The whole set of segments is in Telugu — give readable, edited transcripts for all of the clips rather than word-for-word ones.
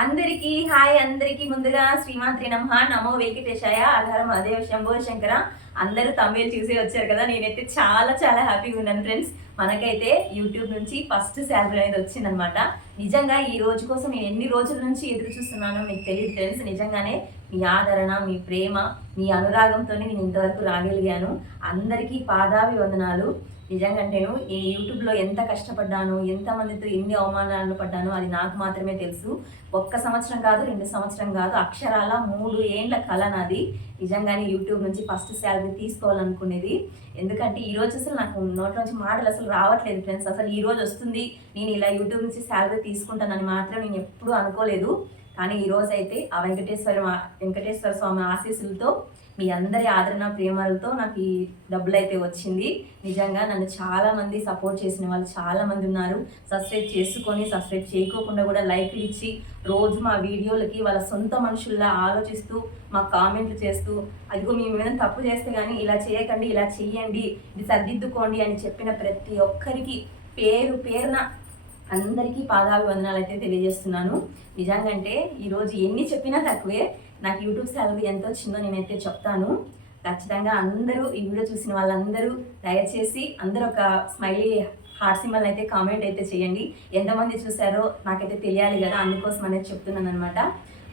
అందరికీ హాయ్. అందరికీ ముందుగా శ్రీమాత్రి నమః. నమో వెంకటేశాయ. హర మహాదేవ శంభో శంకర. అందరూ తమిళ్ చూసి వచ్చారు కదా. నేనైతే చాలా చాలా హ్యాపీగా ఉన్నాను ఫ్రెండ్స్. మనకైతే యూట్యూబ్ నుంచి ఫస్ట్ శాలరీ అనేది వచ్చిందనమాట. నిజంగా ఈ రోజు కోసం నేను ఎన్ని రోజుల నుంచి ఎదురు చూస్తున్నానో మీకు తెలియదు ఫ్రెండ్స్. నిజంగానే మీ ఆదరణ, మీ ప్రేమ, మీ అనురాగంతోనే నేను ఇంతవరకు రాగలిగాను. అందరికీ పాదాభివందనాలు. నిజంగా నేను ఈ యూట్యూబ్లో ఎంత కష్టపడ్డాను, ఎంతమందితో ఎన్ని అవమానాలు పడ్డానో అది నాకు మాత్రమే తెలుసు. 1 సంవత్సరం కాదు, 2 సంవత్సరం కాదు, అక్షరాల 3 ఏండ్ల కళ నాది. నిజంగానే యూట్యూబ్ నుంచి ఫస్ట్ శాలరీ తీసుకోవాలనుకునేది. ఎందుకంటే ఈరోజు అసలు నాకు నోట్ల నుంచి మాటలు అసలు రావట్లేదు ఫ్రెండ్స్. అసలు ఈ రోజు వస్తుంది, నేను ఇలా యూట్యూబ్ నుంచి శాలరీ తీసుకుంటానని మాత్రం నేను ఎప్పుడూ అనుకోలేదు. కానీ ఈరోజు అయితే ఆ వెంకటేశ్వర స్వామి ఆశీస్సులతో, మీ అందరి ఆదరణ ప్రేమలతో నాకు ఈ డబ్బులు అయితే వచ్చింది. నిజంగా నన్ను చాలామంది సపోర్ట్ చేసిన వాళ్ళు చాలామంది ఉన్నారు. సబ్స్క్రైబ్ చేసుకొని, సబ్స్క్రైబ్ చేయకోకుండా కూడా లైక్లు ఇచ్చి రోజు మా వీడియోలకి వాళ్ళ సొంత మనుషుల్లా ఆలోచిస్తూ మాకు కామెంట్లు చేస్తూ, అదిగో మీ మీద తప్పు చేస్తే కానీ ఇలా చేయకండి, ఇలా చెయ్యండి, ఇది సర్దిద్దుకోండి అని చెప్పిన ప్రతి ఒక్కరికి పేరు పేరున అందరికీ పాదాభివందనాలు అయితే తెలియజేస్తున్నాను. నిజంగా అంటే ఈరోజు ఎన్ని చెప్పినా తక్కువే. నాకు యూట్యూబ్ శాలరీ ఎంత వచ్చిందో నేనైతే చెప్తాను. ఖచ్చితంగా అందరూ ఈ వీడియో చూసిన వాళ్ళందరూ దయచేసి అందరూ ఒక స్మైలీ హార్ట్ సింబల్ అయితే కామెంట్ అయితే చేయండి. ఎంతమంది చూసారో నాకైతే తెలియాలి కదా, అందుకోసం అనేది చెప్తున్నాను అనమాట.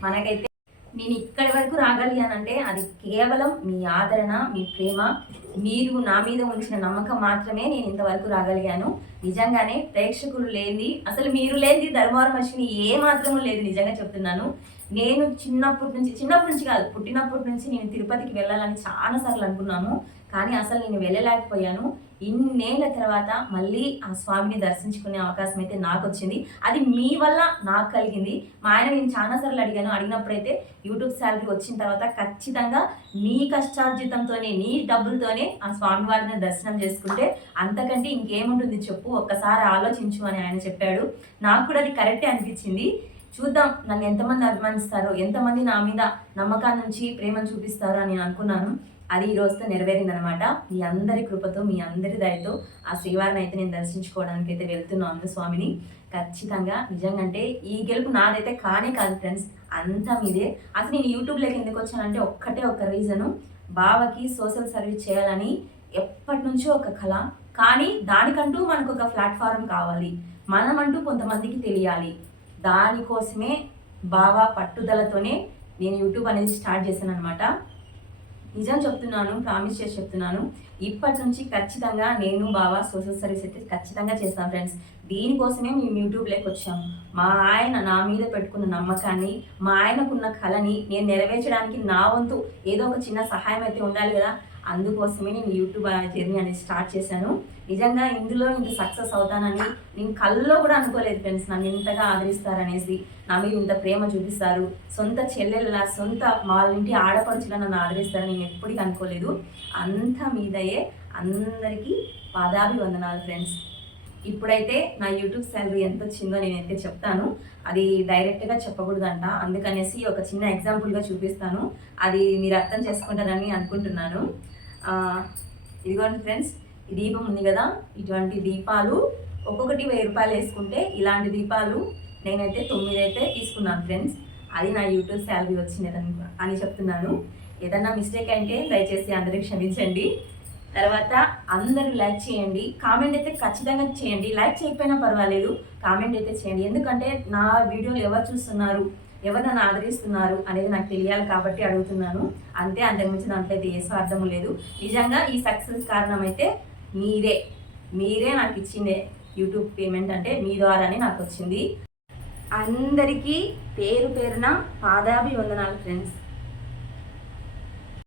మనకైతే నేను ఇక్కడి వరకు రాగలిగానంటే అది కేవలం మీ ఆదరణ, మీ ప్రేమ, మీరు నా మీద ఉంచిన నమ్మకం మాత్రమే నేను ఇంతవరకు రాగలిగాను. నిజంగానే ప్రేక్షకులు లేనిది, అసలు మీరు లేనిది ధర్మవరం మనిషిని ఏ మాత్రము లేదు. నిజంగా చెప్తున్నాను. నేను చిన్నప్పటి నుంచి కాదు, పుట్టినప్పటి నుంచి నేను తిరుపతికి వెళ్ళాలని చాలాసార్లు అనుకున్నాను. కానీ అసలు నేను వెళ్ళలేకపోయాను. ఇన్నేళ్ల తర్వాత మళ్ళీ ఆ స్వామిని దర్శించుకునే అవకాశం అయితే నాకు వచ్చింది. అది మీ వల్ల నాకు కలిగింది. మా ఆయన నేను చాలాసార్లు అడిగినప్పుడైతే యూట్యూబ్ శాలరీ వచ్చిన తర్వాత ఖచ్చితంగా నీ కష్టార్జితంతోనే, నీ డబ్బులతోనే ఆ స్వామివారిని దర్శనం చేసుకుంటే అంతకంటే ఇంకేముంటుంది చెప్పు, ఒక్కసారి ఆలోచించు అని ఆయన చెప్పాడు. నాకు కూడా అది కరెక్టే అనిపించింది. చూద్దాం నన్ను ఎంతమంది అభిమానిస్తారో, ఎంతమంది నా మీద నమ్మకాన్ని నుంచి ప్రేమను చూపిస్తారో అని నేను అనుకున్నాను. అది ఈ రోజుతో నెరవేరిందనమాట. మీ అందరి కృపతో, మీ అందరి దయతో ఆ శ్రీవారిని అయితే నేను దర్శించుకోవడానికి అయితే వెళ్తున్నాను స్వామిని. ఖచ్చితంగా నిజంగా అంటే ఈ గెలుపు నాదైతే కానే కాదు ఫ్రెండ్స్, అంతా మీదే. అసలు నేను యూట్యూబ్లోకి ఎందుకు వచ్చానంటే ఒక్కటే ఒక రీజను, బావకి సోషల్ సర్వీస్ చేయాలని ఎప్పటి నుంచో ఒక కళ. కానీ దానికంటూ మనకు ఒక ప్లాట్ఫారం కావాలి, మనమంటూ కొంతమందికి తెలియాలి. దానికోసమే బావ పట్టుదలతోనే నేను యూట్యూబ్ అనేది స్టార్ట్ చేశాను అనమాట. నిజం చెప్తున్నాను, ప్రామిస్ చేసి చెప్తున్నాను. ఇప్పటి నుంచి ఖచ్చితంగా నేను బావ సోషల్ సర్వీస్ అయితే ఖచ్చితంగా చేస్తాను ఫ్రెండ్స్. దీనికోసమే మేము యూట్యూబ్లోకి వచ్చాము. మా ఆయన నా మీద పెట్టుకున్న నమ్మకాన్ని, మా ఆయనకున్న కళని నేను నెరవేర్చడానికి నా వంతు ఏదో ఒక చిన్న సహాయం అయితే ఉండాలి కదా. అందుకోసమే నేను యూట్యూబ్ జర్నీ అనేది స్టార్ట్ చేశాను. నిజంగా ఇందులో ఇంత సక్సెస్ అవుతానని నేను కల్లో కూడా అనుకోలేదు ఫ్రెండ్స్. నన్ను ఇంతగా ఆదరిస్తారనేసి, నా మీద ఇంత ప్రేమ చూపిస్తారు, సొంత చెల్లెళ్ళ, సొంత వాళ్ళ ఇంటి ఆడపడుచులా నన్ను ఆదరిస్తారని నేను ఎప్పటికీ అనుకోలేదు. అంత మీదయే అందరికీ పాదాభివందనాలు ఫ్రెండ్స్. ఇప్పుడైతే నా యూట్యూబ్ శాలరీ ఎంత వచ్చిందో నేనైతే చెప్తాను. అది డైరెక్ట్గా చెప్పకూడదంట, అందుకనేసి ఒక చిన్న ఎగ్జాంపుల్గా చూపిస్తాను. అది మీరు అర్థం చేసుకుంటారని అనుకుంటున్నాను. ఇదిగోండి ఫ్రెండ్స్, ఈ దీపం ఉంది కదా, ఇటువంటి దీపాలు ఒక్కొక్కటి 1000 రూపాయలు వేసుకుంటే ఇలాంటి దీపాలు నేనైతే 9 అయితే తీసుకున్నాను ఫ్రెండ్స్. అది నా యూట్యూబ్ శాలరీ వచ్చింది అని చెప్తున్నాను. ఏదన్నా మిస్టేక్ అంటే దయచేసి అందరికి క్షమించండి. తర్వాత అందరూ లైక్ చేయండి, కామెంట్ అయితే ఖచ్చితంగా చేయండి. లైక్ చేయకపోయినా పర్వాలేదు, కామెంట్ అయితే చేయండి. ఎందుకంటే నా వీడియోలు ఎవరు చూస్తున్నారు, ఎవరు నన్ను ఆదరిస్తున్నారు అనేది నాకు తెలియాలి కాబట్టి అడుగుతున్నాను అంతే. అంతకుమించి దాంట్లో అయితే ఏ స్వార్థము లేదు. నిజంగా ఈ సక్సెస్ కారణం అయితే మీరే నాకు ఇచ్చిందే. యూట్యూబ్ పేమెంట్ అంటే మీ ద్వారానే నాకు వచ్చింది. అందరికీ పేరు పేరున పాదాభివందనాలు ఫ్రెండ్స్.